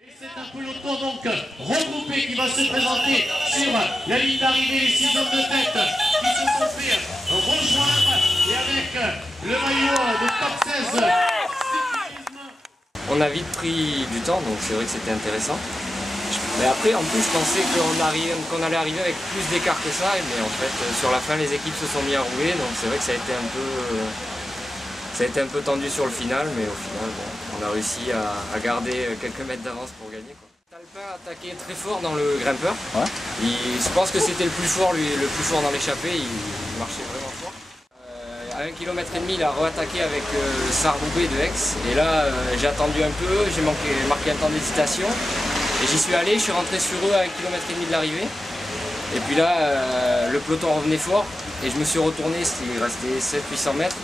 Et c'est un peloton donc regroupé qui va se présenter sur la ligne d'arrivée, les 6 hommes de tête qui se sont fait rejoindre et avec le maillot de top 16. On a vite pris du temps, donc c'est vrai que c'était intéressant. Mais après, en plus, je pensais qu'on allait arriver avec plus d'écart que ça, mais en fait, sur la fin, les équipes se sont mis à rouler, donc c'est vrai que ça a été un peu tendu sur le final, mais au final, bon, on a réussi à garder quelques mètres d'avance pour gagner, quoi. Talpin a attaqué très fort dans le grimpeur. Ouais. Je pense que c'était le plus fort dans l'échappée, il marchait vraiment fort. À 1,5 km, il a re-attaqué avec Sarboubé de Aix, et là, j'ai attendu un peu, j'ai marqué un temps d'hésitation. Et j'y suis allé, je suis rentré sur eux à 1,5 km de l'arrivée. Et puis là, le peloton revenait fort et je me suis retourné, il restait 700-800 mètres.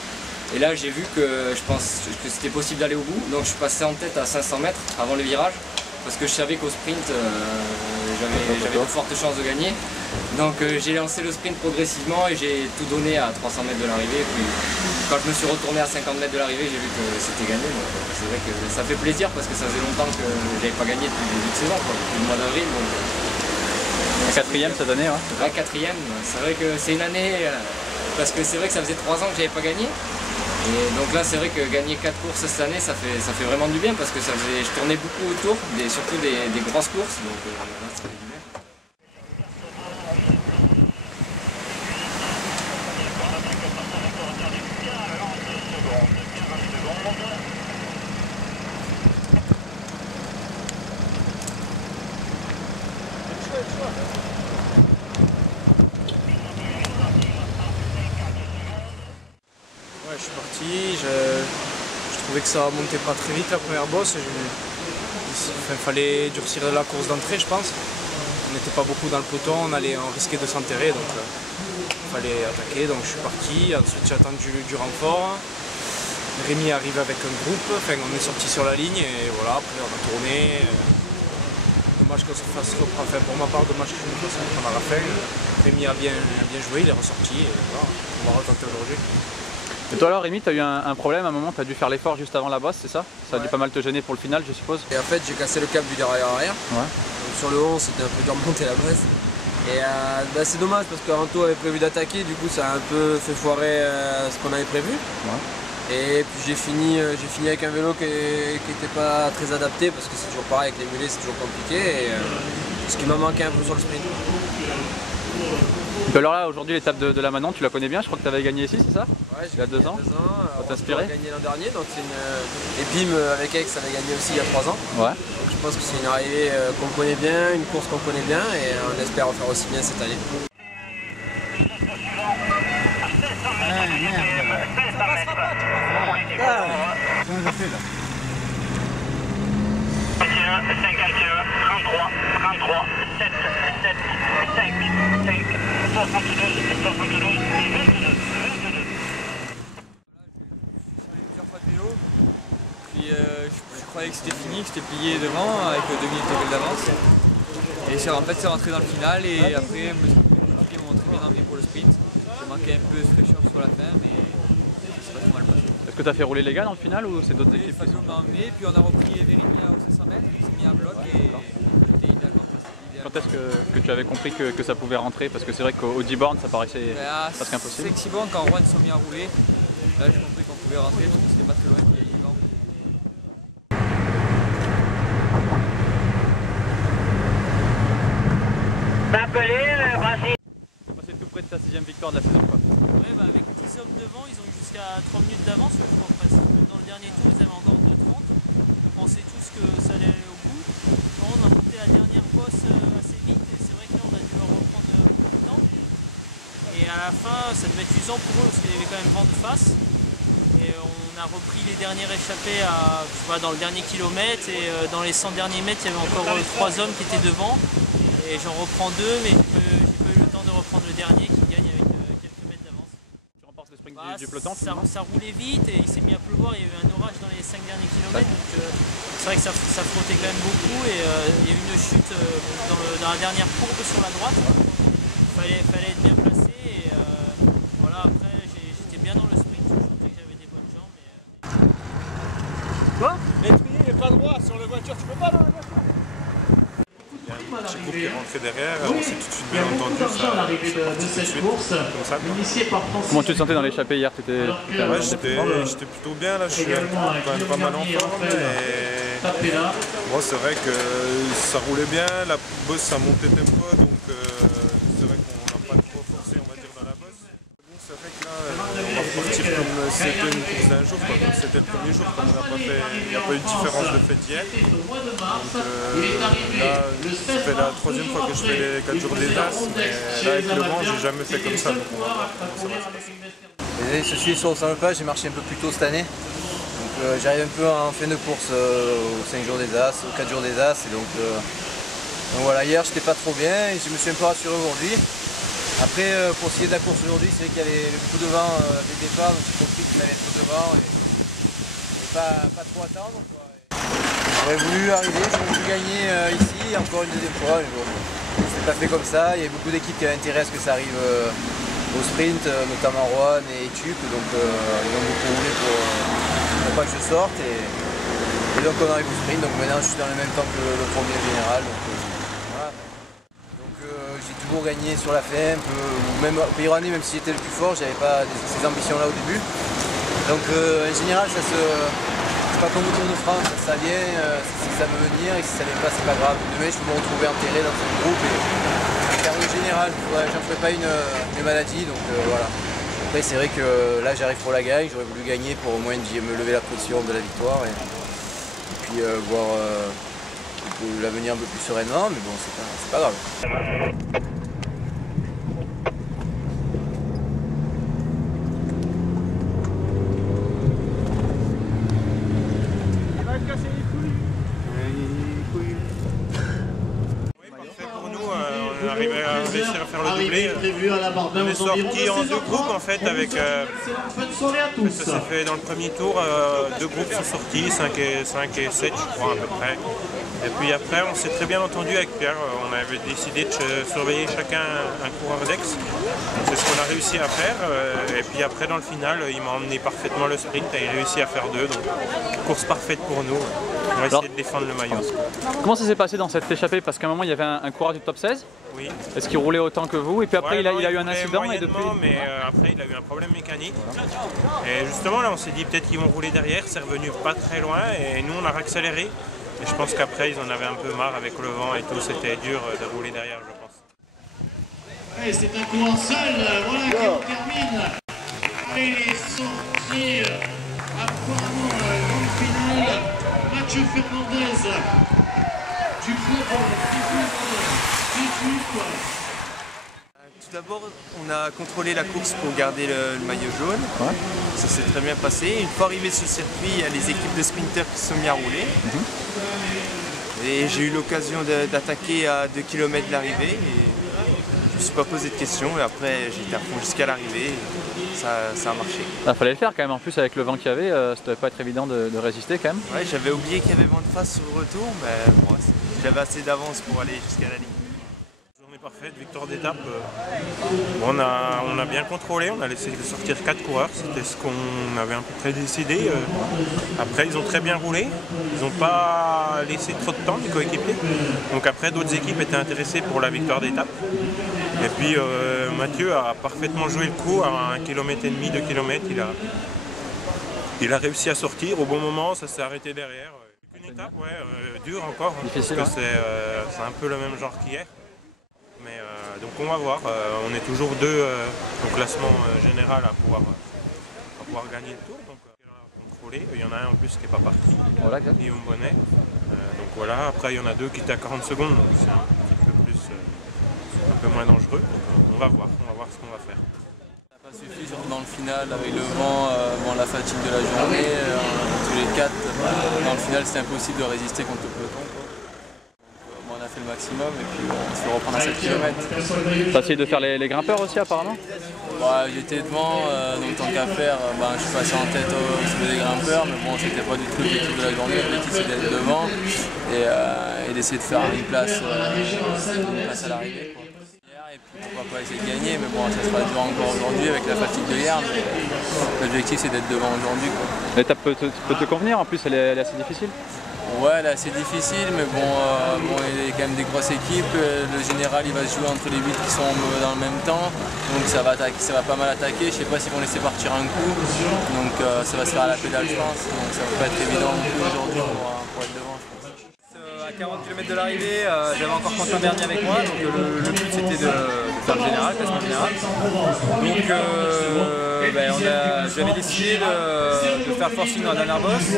Et là, j'ai vu que je pense que c'était possible d'aller au bout. Donc je suis passé en tête à 500 mètres avant le virage. Parce que je savais qu'au sprint, j'avais de fortes chances de gagner. Donc j'ai lancé le sprint progressivement et j'ai tout donné à 300 mètres de l'arrivée. Puis quand je me suis retourné à 50 mètres de l'arrivée, j'ai vu que c'était gagné. C'est vrai que ça fait plaisir parce que ça faisait longtemps que j'avais pas gagné depuis le début de saison, quoi, depuis le mois d'avril. La quatrième cette année, ouais. La quatrième, c'est vrai que c'est une année, parce que c'est vrai que ça faisait 3 ans que j'avais pas gagné. Et donc là, c'est vrai que gagner 4 courses cette année, ça fait vraiment du bien parce que je tournais beaucoup autour, surtout des grosses courses. Donc là, ça fait du bien. Ouais, je suis parti, je trouvais que ça montait pas très vite la première bosse. Il fallait durcir la course d'entrée, je pense. On n'était pas beaucoup dans le peloton, on risquait de s'enterrer, donc il fallait attaquer. Donc je suis parti, ensuite j'ai attendu du renfort. Rémi est arrivé avec un groupe, enfin, on est sorti sur la ligne et voilà, après on a tourné. Dommage qu'on se fasse reprendre, enfin pour ma part, dommage que je me fasse reprendre à la fin. Rémi a bien joué, il est ressorti et voilà, on va retenter aujourd'hui. Et toi alors Rémi, tu as eu un problème à un moment, tu as dû faire l'effort juste avant la bosse, c'est ça? Ça a dû pas mal te gêner pour le final, je suppose? Et en fait j'ai cassé le câble du derrière-arrière. Ouais. Donc sur le 11 c'était un peu dur de monter la bosse. Et c'est dommage parce qu'Aranto avait prévu d'attaquer, du coup ça a un peu fait foirer ce qu'on avait prévu. Ouais. Et puis j'ai fini avec un vélo qui n'était pas très adapté parce que c'est toujours pareil avec les mulets, c'est toujours compliqué. Et ce qui m'a manqué un peu sur le sprint. Alors là, aujourd'hui, l'étape de la Manon, tu la connais bien, je crois que tu avais gagné ici, c'est ça? Ouais, il y a 2 ans. Ça t'a inspiré? J'ai gagné l'an dernier, donc et BIM avec Aix avait gagné aussi il y a 3 ans. Ouais. Donc je pense que c'est une arrivée qu'on connaît bien, une course qu'on connaît bien, et on espère refaire aussi bien cette année. Ah merde! Ça passera pas, tu vois! Ah! Bien fait là! 51, 33, 33, 7, 7, 5, 5, 72, 72, 22. Plusieurs fois de vélo, puis je croyais que c'était fini, que j'étais plié devant avec 2 minutes de vélo d'avance. Et en fait c'est rentré dans le final et après mes équipiers m'ont très bien emmené pour le sprint. J'ai manqué un peu de fraîcheur sur la fin mais c'est pas trop mal passé. Est-ce que tu as fait rouler les gars dans le final ou c'est d'autres équipes? Fabio m'a emmené, puis on a repris Vérimia aux 500 mètres, il s'est mis à bloc et j'étais idéalement placé. Quand est-ce que tu avais compris que ça pouvait rentrer? Parce que c'est vrai qu'au 10 bornes ça paraissait presque impossible. C'est 6 bornes quand Rouen s'est mis à rouler, là j'ai compris qu'on pouvait rentrer parce que c'était pas très loin qu'il y ait du vent. C'est passé tout près de ta 6e victoire de la saison, quoi. Ouais, avec 10 hommes devant, ils ont eu jusqu'à 3 minutes d'avance, je crois presque. Dans le dernier tour, ils avaient encore 2,30. On pensait tous que ça allait aller au bout. Quand on a monté la dernière bosse assez vite, et c'est vrai que là, on a dû leur reprendre beaucoup de temps. Et à la fin, ça devait être usant pour eux, parce qu'il y avait quand même vent de face. Et on a repris les derniers échappés dans le dernier kilomètre, et dans les 100 derniers mètres, il y avait encore 3 hommes qui étaient devant. Et j'en reprends 2, mais j'ai pas eu le temps de reprendre le dernier qui gagne avec quelques mètres d'avance. Tu remportes le sprint du peloton? Ça roulait vite et il s'est mis à pleuvoir, il y a eu un orage dans les 5 derniers kilomètres, donc c'est vrai que ça frottait quand même beaucoup et il y a eu une chute dans la dernière courbe sur la droite. Il fallait être bien placé et voilà, après j'étais bien dans le sprint, je sentais que j'avais des bonnes jambes. Quoi? Mais il n'est pas droit sur la voiture, tu peux pas dans la voiture? petit groupe qui est rentré derrière, on s'est tout de suite bien entendu, ça a parti tout de suite, comme ça. Comment tu te sentais dans l'échappée hier? Ouais, j'étais plutôt bien, là, je suis quand même pas mal en forme. Et bon, c'est vrai que ça roulait bien, la bosse ça montait un peu, donc c'est vrai qu'on n'a pas trop forcé, on va dire, dans la bosse. Bon, c'est vrai que là, on va repartir comme c'était une course d'un jour, quoi. Donc c'était le premier jour, comme on n'a pas fait, il n'y a pas eu de différence de fait hier. Donc là, ça fait la troisième fois que je fais les 4 jours des As, mais là avec le vent, j'ai jamais fait comme ça, donc on va voir comment ça va se passer. Je suis sur le salon de plage, j'ai marché un peu plus tôt cette année. J'arrive un peu en fin de course aux 5 jours des As, aux 4 jours des As. Et donc voilà, hier j'étais pas trop bien et je me suis un peu rassuré aujourd'hui. Après, pour ce qui est de la course aujourd'hui, c'est vrai qu'il y avait beaucoup de vent dès le départ, donc j'ai compris qu'il fallait être devant et pas trop attendre, quoi. J'aurais voulu arriver, j'aurais voulu gagner ici encore une deuxième fois, mais bon, c'est pas fait comme ça. Il y a beaucoup d'équipes qui avaient intérêt à ce que ça arrive au sprint, notamment Roanne et Etuc, donc ils ont beaucoup roulé pour pas que je sorte et donc on arrive au sprint, donc maintenant je suis dans le même temps que le premier général, donc voilà. Donc j'ai toujours gagné sur la fin, ou même au Pays Rouennais, même si j'étais le plus fort, j'avais pas ces ambitions là au début. Donc en général ça c'est pas comme au Tour de France, ça vient, si ça veut venir et si ça vient pas c'est pas grave. Demain je peux me retrouver enterré dans un groupe et faire le général, j'en ferai pas une maladie, donc voilà. Après c'est vrai que là j'arrive pour la gagne, j'aurais voulu gagner pour au moins me lever la pression de la victoire et puis voir l'avenir un peu plus sereinement, mais bon c'est pas grave. Réussir à faire le doublé. On est sorti en 2 groupes en fait avec ça s'est fait dans le premier tour, 2 groupes sont sortis, 5 et 7 je crois à peu près. Et puis après on s'est très bien entendu avec Pierre, on avait décidé de surveiller chacun un coureur d'ex. C'est ce qu'on a réussi à faire et puis après dans le final il m'a emmené parfaitement le sprint et il a réussi à faire 2, donc course parfaite pour nous. On va essayer de défendre le maillot. Comment ça s'est passé dans cette échappée? Parce qu'à un moment il y avait un coureur du top 16. Oui. Est-ce qu'il roulait autant que vous? Et puis après il a eu un incident et depuis... mais après il a eu un problème mécanique. Et justement là on s'est dit peut-être qu'ils vont rouler derrière, c'est revenu pas très loin et nous on a accéléré. Et je pense qu'après ils en avaient un peu marre avec le vent et tout, c'était dur de rouler derrière je pense. Et c'est un courant seul, voilà qui en termine. Allez les sorties, apparemment grande finale, Mathieu Fernandez du club Tout d'abord, on a contrôlé la course pour garder le maillot jaune. Ouais. Ça s'est très bien passé. Une fois arrivé sur le circuit, il y a les équipes de sprinters qui se sont mis à rouler. Et j'ai eu l'occasion d'attaquer à 2 km de l'arrivée. Je ne me suis pas posé de questions. Et après, j'étais à fond jusqu'à l'arrivée. Ça a marché. Il fallait le faire quand même. En plus, avec le vent qu'il y avait, ça devait pas être évident de résister quand même. Ouais, j'avais oublié qu'il y avait vent de face sur le retour. Mais bon, j'avais assez d'avance pour aller jusqu'à la ligne. Parfaite, victoire d'étape. On a bien contrôlé, on a laissé sortir 4 coureurs, c'était ce qu'on avait un peu près décidé. Après ils ont très bien roulé, ils n'ont pas laissé trop de temps les coéquipiers. Donc après d'autres équipes étaient intéressées pour la victoire d'étape. Et puis Mathieu a parfaitement joué le coup à 1,5 km, 2 km. Il a réussi à sortir au bon moment, ça s'est arrêté derrière. Une étape dure encore, hein, difficile, parce que c'est un peu le même genre qu'hier. Mais donc on va voir, on est toujours 2 au classement général à pouvoir gagner le tour. Donc contrôler. Il y en a un en plus qui n'est pas parti, voilà, Guillaume Bonnet. Donc voilà, après il y en a 2 qui étaient à 40 secondes, donc c'est un petit peu un peu moins dangereux. Donc on va voir ce qu'on va faire. Ça n'a pas suffi, surtout dans le final avec le vent, la fatigue de la journée, tous les 4. Dans le final c'était impossible de résister contre le peloton. On a fait le maximum et puis on se fait reprendre à 7 km. T'as essayé de faire les grimpeurs aussi apparemment? J'étais devant, donc tant qu'à faire, je suis passé en tête au sommet des grimpeurs, mais bon c'était pas du tout l'objectif de la journée, l'objectif c'est d'être devant et d'essayer de faire une place à l'arrivée. Et puis pourquoi pas essayer de gagner, mais bon ça sera dur encore aujourd'hui avec la fatigue de hier, mais l'objectif c'est d'être devant aujourd'hui. L'étape peut te convenir, en plus elle est assez difficile? Ouais, là c'est difficile, mais bon, il y a quand même des grosses équipes. Le général il va se jouer entre les 8 qui sont dans le même temps, donc ça va pas mal attaquer. Je sais pas s'ils vont laisser partir un coup, donc ça va se faire à la pédale je pense. Donc ça va pas être évident non plus aujourd'hui pour être devant je pense. À 40 km de l'arrivée, j'avais encore Quentin Bernier avec moi, donc le but c'était de faire le général, classement général. Donc j'avais décidé de faire forcing dans la dernière bosse.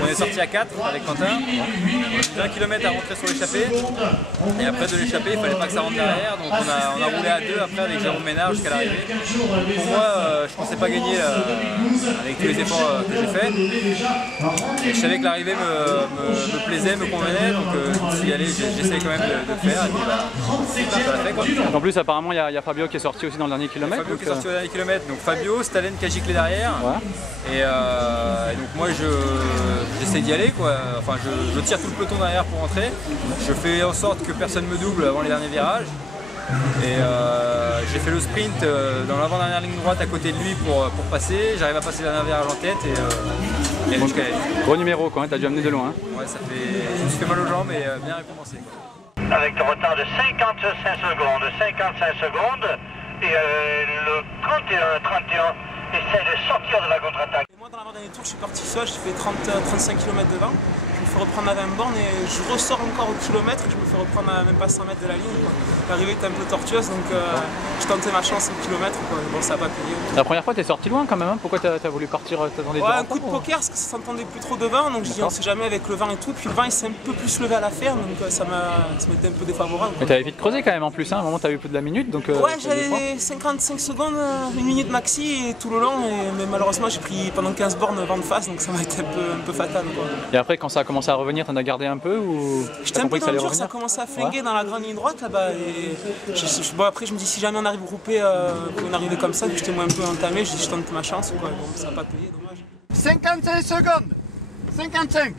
On est sorti à 4 avec Quentin. On a 20 km à rentrer sur l'échappée. Et après de l'échappée, il fallait pas que ça rentre derrière. Donc on a roulé à 2 après avec Jérôme Ménard jusqu'à l'arrivée. Pour moi, je pensais pas gagner avec tous les efforts que j'ai fait. Et je savais que l'arrivée me plaisait, me convenait. Donc je suis allé, j'essaie quand même de le faire. Et puis ça l'a fait quoi. En plus apparemment il y a Fabio qui est sorti aussi dans le dernier kilomètre. Fabio qui est sorti au dernier kilomètre. Donc Fabio, Stalen qui a giclé derrière. Ouais. Et donc moi j'essaie d'y aller quoi. Enfin je tire tout le peloton derrière pour rentrer. Je fais en sorte que personne me double avant les derniers virages. Et j'ai fait le sprint dans l'avant-dernière ligne droite à côté de lui pour passer. J'arrive à passer le dernier virage en tête et jusqu'à la ligne. Gros numéro quoi, t'as dû amener de loin. Hein. Ouais, je me suis fait mal aux jambes mais bien récompensé. Quoi. Avec un retard de 55 secondes, et le 31 essaie de sortir de la contre-attaque. Moi dans l'avant-dernier tour je suis parti seul, j'ai fait 35 km devant. Je me fais reprendre à 20 bornes et je ressors encore au kilomètre et je me fais reprendre à même pas 100 mètres de la ligne. L'arrivée était un peu tortueuse donc je tentais ma chance au kilomètre. Quoi. Bon ça n'a pas payé. La première fois t'es sorti loin quand même, hein. Pourquoi t'as voulu partir, t'attendais ouais, un coup de poker parce que ça s'entendait plus trop de vent donc je dis on sait jamais avec le vent et tout. Puis le vent il s'est un peu plus levé à la ferme donc ça m'était un peu défavorable. Mais t'avais vite creusé quand même en plus, hein. À un moment t'avais plus de la minute donc... ouais j'avais 55 secondes, une minute maxi et tout le long mais malheureusement j'ai pris pendant 15 bornes vent de face donc ça m'a été un peu fatal. Quoi. Et après quand ça a commencé à revenir t'en as gardé un peu ou... J'étais un peu dans le dur, ça a commencé à flinguer dans la grande ligne droite là-bas et bon, après je me dis si jamais on arrive groupé, on arrivait comme ça, que j'étais moi un peu entamé, je dis je tente ma chance quoi. Bon, ça n'a pas payé, dommage. 55 secondes 55.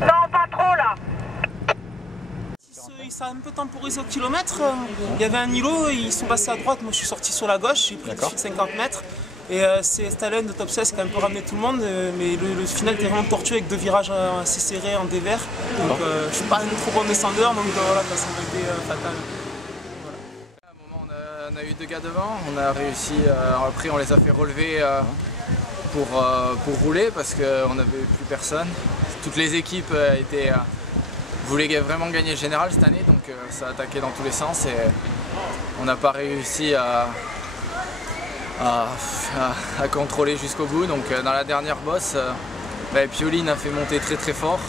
Non pas trop là. Ça a un peu temporisé au kilomètre, il y avait un îlot, ils sont passés à droite, moi je suis sorti sur la gauche, j'ai pris tout de suite 50 mètres. Et c'est Stalen de top 16 qui a un peu ramené tout le monde, mais le final était vraiment tortueux avec 2 virages assez serrés en dévers. Donc je suis pas un trop bon descendeur, donc voilà, ça m'a été fatal. Voilà. À un moment on a eu 2 gars devant, on a réussi, après on les a fait relever pour rouler parce qu'on n'avait plus personne. Toutes les équipes voulaient vraiment gagner le général cette année, donc ça a attaqué dans tous les sens et on n'a pas réussi à contrôler jusqu'au bout. Donc dans la dernière bosse, Pioline a fait monter très très fort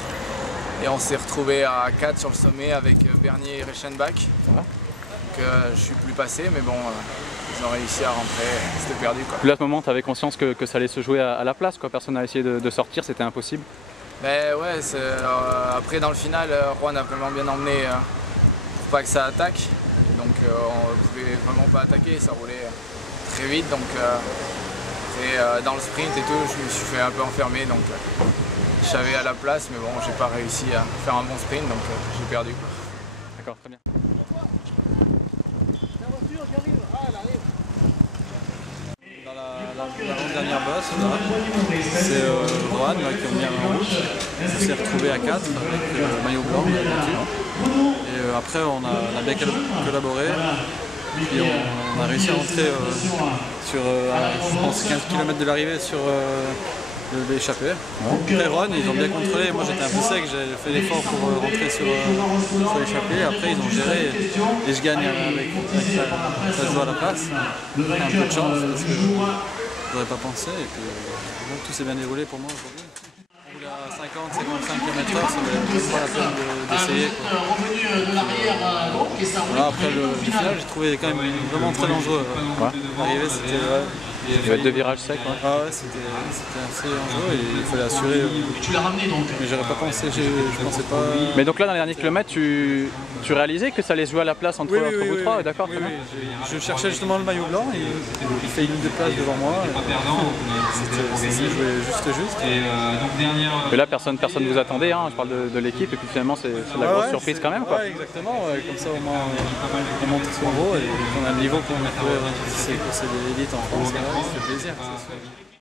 et on s'est retrouvé à 4 sur le sommet avec Bernier et Reichenbach. Donc je suis plus passé mais bon, ils ont réussi à rentrer, c'était perdu quoi. Puis là à ce moment tu avais conscience que ça allait se jouer à la place quoi, personne n'a essayé de sortir, c'était impossible. Ben ouais, après dans le final, Juan a vraiment bien emmené pour pas que ça attaque. Et donc on pouvait vraiment pas attaquer, ça roulait très vite. Donc dans le sprint et tout, je me suis fait un peu enfermer. Donc je savais à la place, mais bon, j'ai pas réussi à faire un bon sprint, donc j'ai perdu. D'accord, très bien. La dernière bosse, c'est Juan qui ont mis en route. On s'est retrouvé à 4 avec le maillot blanc. Et après on a bien collaboré. Puis on a réussi à rentrer sur je pense 15 km de l'arrivée sur l'échappée. Après Ron, ils ont bien contrôlé, moi j'étais un peu sec, j'ai fait l'effort pour rentrer sur l'échappée. Après ils ont géré et je gagne avec ça joue à la place. Un peu de chance parce que j'aurais pas pensé et puis tout s'est bien déroulé pour moi aujourd'hui. On roule à 50-55 km/h, ça valait pas la peine d'essayer. Voilà, après le final, j'ai trouvé quand même vraiment très dangereux. L'arrivée, c'était... Il y avait 2 virages secs. Ah ouais, c'était assez dangereux et il fallait assurer. Mais j'aurais pas pensé, je pensais pas... Mais donc là, dans les derniers kilomètres, tu réalisais que ça allait se jouer à la place entre vous trois, d'accord? Oui, je cherchais justement le maillot blanc et il fait une ligne de place devant moi. C'était joué juste. Mais là, personne vous attendait, hein. Je parle de l'équipe et puis finalement, c'est la grosse surprise quand même. Ouais, exactement. Comme ça, au moins, on monte son gros et on a le niveau pour c'est l'élite en France. Ça fait plaisir.